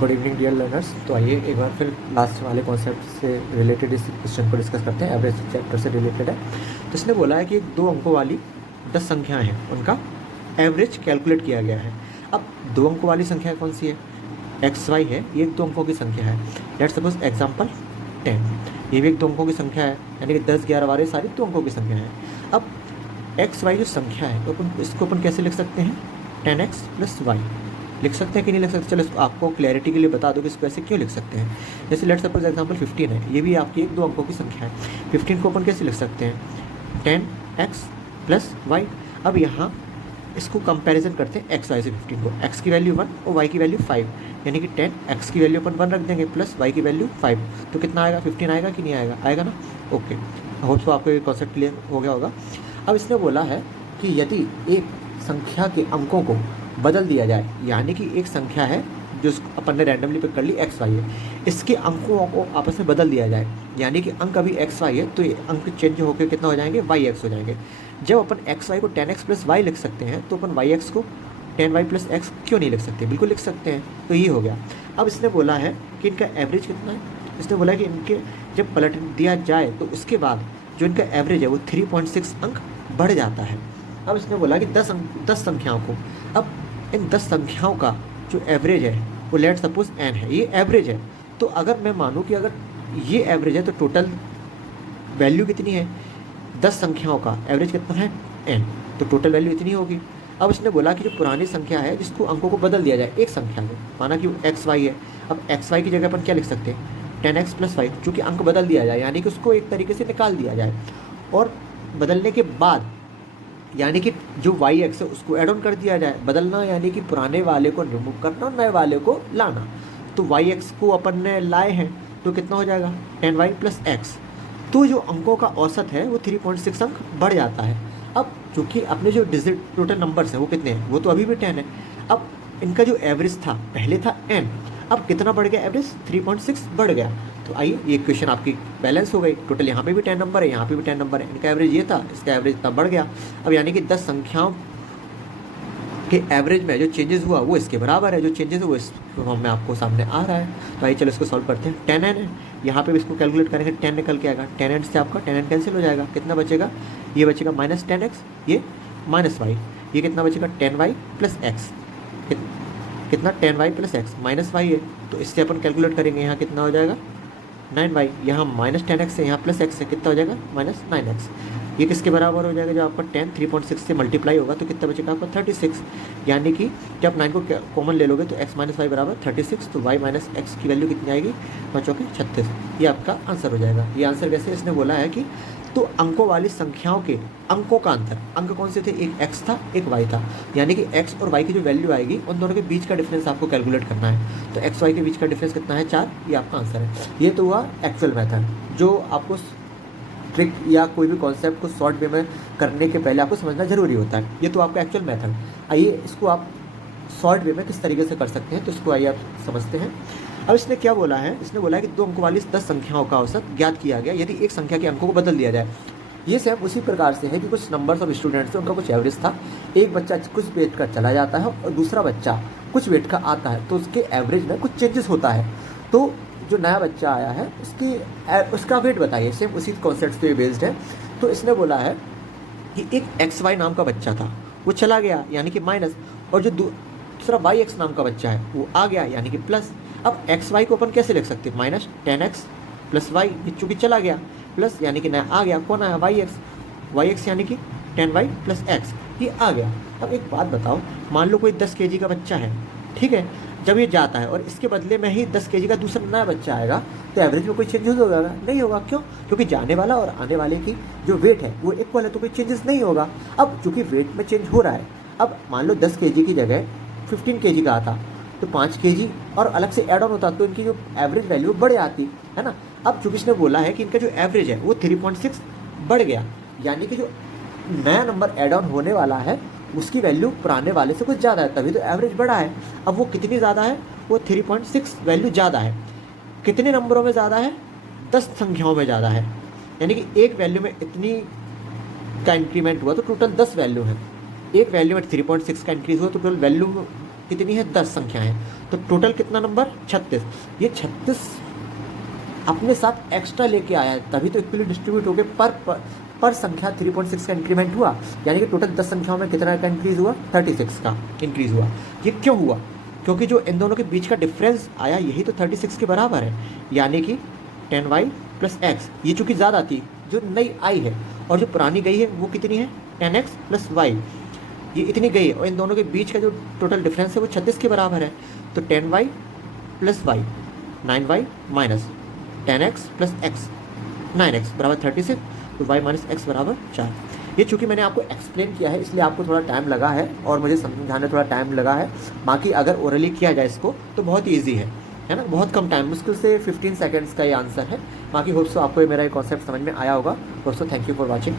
Good evening dear learners. तो आइए एक बार फिर लास्ट वाले कॉन्सेप्ट से रिलेटेड इस क्वेश्चन को डिस्कस करते हैं। एवरेज चैप्टर से रिलेटेड है। तो इसने बोला है कि 2 अंकों वाली 10 संख्याएं हैं, उनका एवरेज कैलकुलेट किया गया है। अब 2 अंकों वाली संख्या कौन सी है? एक्स वाई है, ये 2 अंकों की संख्या है। लेट्स सपोज एग्जाम्पल 10, ये भी 2 अंकों की संख्या है, यानी कि 10, 11, 12 सारी 2 अंकों की संख्या है। अब एक्स वाई जो संख्या है तो इसको अपन कैसे लिख सकते हैं? 10x + y लिख सकते हैं कि नहीं लिख सकते? चलो इसको आपको क्लैरिटी के लिए बता दो कि इसको ऐसे क्यों लिख सकते हैं। जैसे लेट्स सपोज एग्जांपल 15 है, ये भी आपकी 2 अंकों की संख्या है। 15 को अपन कैसे लिख सकते हैं? 10x + y। अब यहाँ इसको कंपैरिजन करते हैं एक्स वाई से 15 को। x की वैल्यू 1 और y की वैल्यू 5, यानी कि 10x की वैल्यू अपन 1 रख देंगे प्लस y की वैल्यू 5, तो कितना आएगा? 15 आएगा कि नहीं आएगा? आएगा ना। ओके, होप सो आपको ये कॉन्सेप्ट क्लियर हो गया होगा। अब इसने बोला है कि यदि एक संख्या के अंकों को बदल दिया जाए, यानी कि एक संख्या है जो अपन ने रैंडमली पिक कर ली एक्स वाई है, इसके अंकों को आपस में बदल दिया जाए, यानी कि अंक अभी एक्स वाई है तो ये अंक चेंज होकर कितना हो जाएंगे? वाई एक्स हो जाएंगे। जब अपन एक्स वाई को 10x + y लिख सकते हैं तो अपन वाई एक्स को 10y + x क्यों नहीं लिख सकते? बिल्कुल लिख सकते हैं। तो ये हो गया। अब इसने बोला है कि इनका एवरेज कितना है। इसने बोला है कि इनके जब पलट दिया जाए तो उसके बाद जो इनका एवरेज है वो 3.6 अंक बढ़ जाता है। अब इसने बोला कि 10 संख्याओं को, अब इन 10 संख्याओं का जो एवरेज है वो लेट सपोज n है, ये एवरेज है। तो अगर मैं मानूँ कि अगर ये एवरेज है तो टोटल वैल्यू कितनी है? 10 संख्याओं का एवरेज कितना है? n, तो टोटल वैल्यू इतनी होगी। अब इसने बोला कि जो पुरानी संख्या है जिसको अंकों को बदल दिया जाए एक संख्या में, माना कि एक्स वाई है, अब एक्स वाई की जगह अपन क्या लिख सकते हैं? 10x + y, चूँकि अंक बदल दिया जाए यानी कि उसको एक तरीके से निकाल दिया जाए, और बदलने के बाद यानी कि जो वाई एक्स है उसको ऐड ऑन कर दिया जाए। बदलना यानी कि पुराने वाले को रिमूव करना, नए वाले को लाना। तो वाई एक्स को अपन ने लाए हैं तो कितना हो जाएगा? 10y + x। तो जो अंकों का औसत है वो 3.6 अंक बढ़ जाता है। अब चूँकि अपने जो डिजिट टोटल नंबर्स हैं वो कितने हैं? वो तो अभी भी 10 है। अब इनका जो एवरेज था पहले था n, अब कितना बढ़ गया एवरेज? 3.6 बढ़ गया। तो आइए ये इक्वेशन आपकी बैलेंस हो गई। टोटल यहाँ पे भी 10 नंबर है, यहाँ पे भी 10 नंबर है। इनका एवरेज ये था, इसका एवरेज इतना बढ़ गया। अब यानी कि 10 संख्याओं के एवरेज में जो चेंजेस हुआ वो इसके बराबर है। जो चेंजेस है वो इस फॉर्म में आपको सामने आ रहा है। तो आइए चलो इसको सॉल्व करते हैं। 10n है, यहाँ पे भी इसको कैलकुलेट करेंगे, 10 निकल के आएगा। 10n से आपका 10n कैंसिल हो जाएगा, कितना बचेगा? ये बचेगा -10x, ये -y, ये कितना बचेगा? 10y + x, कितना? 10y + x, -y है तो इससे अपन कैलकुलेट करेंगे, यहाँ कितना हो जाएगा? 9y, यहाँ -10x है, यहाँ +x है, कितना हो जाएगा? -9x। ये किसके बराबर हो जाएगा? जब आपका 10 3.6 से मल्टीप्लाई होगा तो कितना बचेगा आपका? 36, यानी कि जब 9 को कॉमन ले लोगे तो x - y = 36, तो y - x की वैल्यू कितनी आएगी? 5 × 36, ये आपका आंसर हो जाएगा। ये आंसर कैसे? इसने बोला है कि तो अंकों वाली संख्याओं के अंकों का अंतर, अंक कौन से थे? एक x था, एक y था, यानी कि x और y की जो वैल्यू आएगी उन दोनों के बीच का डिफरेंस आपको कैलकुलेट करना है। तो x y के बीच का डिफरेंस कितना है? 4, ये आपका आंसर है। ये तो हुआ एक्चुअल मेथड, जो आपको ट्रिक या कोई भी कॉन्सेप्ट को शॉर्ट वे में करने के पहले आपको समझना जरूरी होता है। ये तो आपका एक्चुअल मेथड। आइए इसको आप शॉर्ट वे में किस तरीके से कर सकते हैं, तो इसको आइए आप समझते हैं। अब इसने क्या बोला है? इसने बोला है कि 2 अंकों वाली 10 संख्याओं का औसत ज्ञात किया गया यदि एक संख्या के अंकों को बदल दिया जाए। ये सेम उसी प्रकार से है कि कुछ नंबर्स ऑफ स्टूडेंट्स हैं, उनका कुछ एवरेज था, एक बच्चा कुछ वेट का चला जाता है और दूसरा बच्चा कुछ वेट का आता है, तो उसके एवरेज में कुछ चेंजेस होता है। तो जो नया बच्चा आया है उसका वेट बताइए। सेम उसी कॉन्सेप्ट पे बेस्ड है। तो इसने बोला है कि एक एक्स वाई नाम का बच्चा था, वो चला गया यानी कि माइनस, और जो दूसरा वाई एक्स नाम का बच्चा है वो आ गया यानी कि प्लस। अब एक्स वाई को अपन कैसे लिख सकते हैं? -10x + y, ये चूँकि चला गया, प्लस यानी कि नया आ गया, कौन आया? वाई एक्स यानी कि 10y + x, ये आ गया। अब एक बात बताओ, मान लो कोई 10 kg का बच्चा है, ठीक है, जब ये जाता है और इसके बदले में ही 10 kg का दूसरा नया बच्चा आएगा, तो एवरेज में कोई चेंजेस होगा? नहीं होगा। क्यों? क्योंकि जाने वाला और आने वाले की जो वेट है वो इक्वल है, तो कोई चेंजेस नहीं होगा। अब चूँकि वेट में चेंज हो रहा है, अब मान लो 10 kg की जगह 15 kg का आता तो 5 kg और अलग से ऐड ऑन होता, तो इनकी जो एवरेज वैल्यू बढ़ जाती है ना। अब चूँकि इसने बोला है कि इनका जो एवरेज है वो 3.6 बढ़ गया, यानी कि जो नया नंबर ऐड ऑन होने वाला है उसकी वैल्यू पुराने वाले से कुछ ज़्यादा है, तभी तो एवरेज बढ़ा है। अब वो कितनी ज़्यादा है? वो 3.6 वैल्यू ज़्यादा है। कितने नंबरों में ज़्यादा है? 10 संख्याओं में ज़्यादा है, यानी कि एक वैल्यू में इतनी का इंक्रीमेंट हुआ तो टोटल 10 वैल्यू है। एक वैल्यू में 3.6 का इंक्रीज हुआ तो टोटल वैल्यू कितनी है 10 संख्या है, तो टोटल कितना नंबर 36। ये 36 अपने साथ एक्स्ट्रा लेके आया है, तभी तो इक्वली डिस्ट्रीब्यूट हो गए पर संख्या 3.6 का इंक्रीमेंट हुआ, यानी कि टोटल 10 संख्याओं में कितना का इंक्रीज़ हुआ, 36 का इंक्रीज़ हुआ। ये क्यों हुआ, क्योंकि जो इन दोनों के बीच का डिफरेंस आया यही तो 36 के बराबर है, यानी कि 10y + x। ये चूँकि ज़्यादा थी जो नई आई है, और जो पुरानी गई है वो कितनी है 10x + y, ये इतनी गई है, और इन दोनों के बीच का जो टोटल डिफरेंस है वो 36 के बराबर है। तो 10y + y 9y minus 10x + x 9x बराबर 36, तो y - x बराबर 4। ये चूँकि मैंने आपको एक्सप्लेन किया है इसलिए आपको थोड़ा टाइम लगा है, और मुझे समझाने थोड़ा टाइम लगा है। बाकी अगर ओरली किया जाए इसको तो बहुत ही ईजी है ना, बहुत कम टाइम, मुश्किल से 15 सेकेंड्स का ये आंसर है। बाकी होप्स तो आपको ये मेरा ये कॉन्सेप्ट समझ में आया होगा। दोस्तों थैंक यू फॉर वॉचिंग।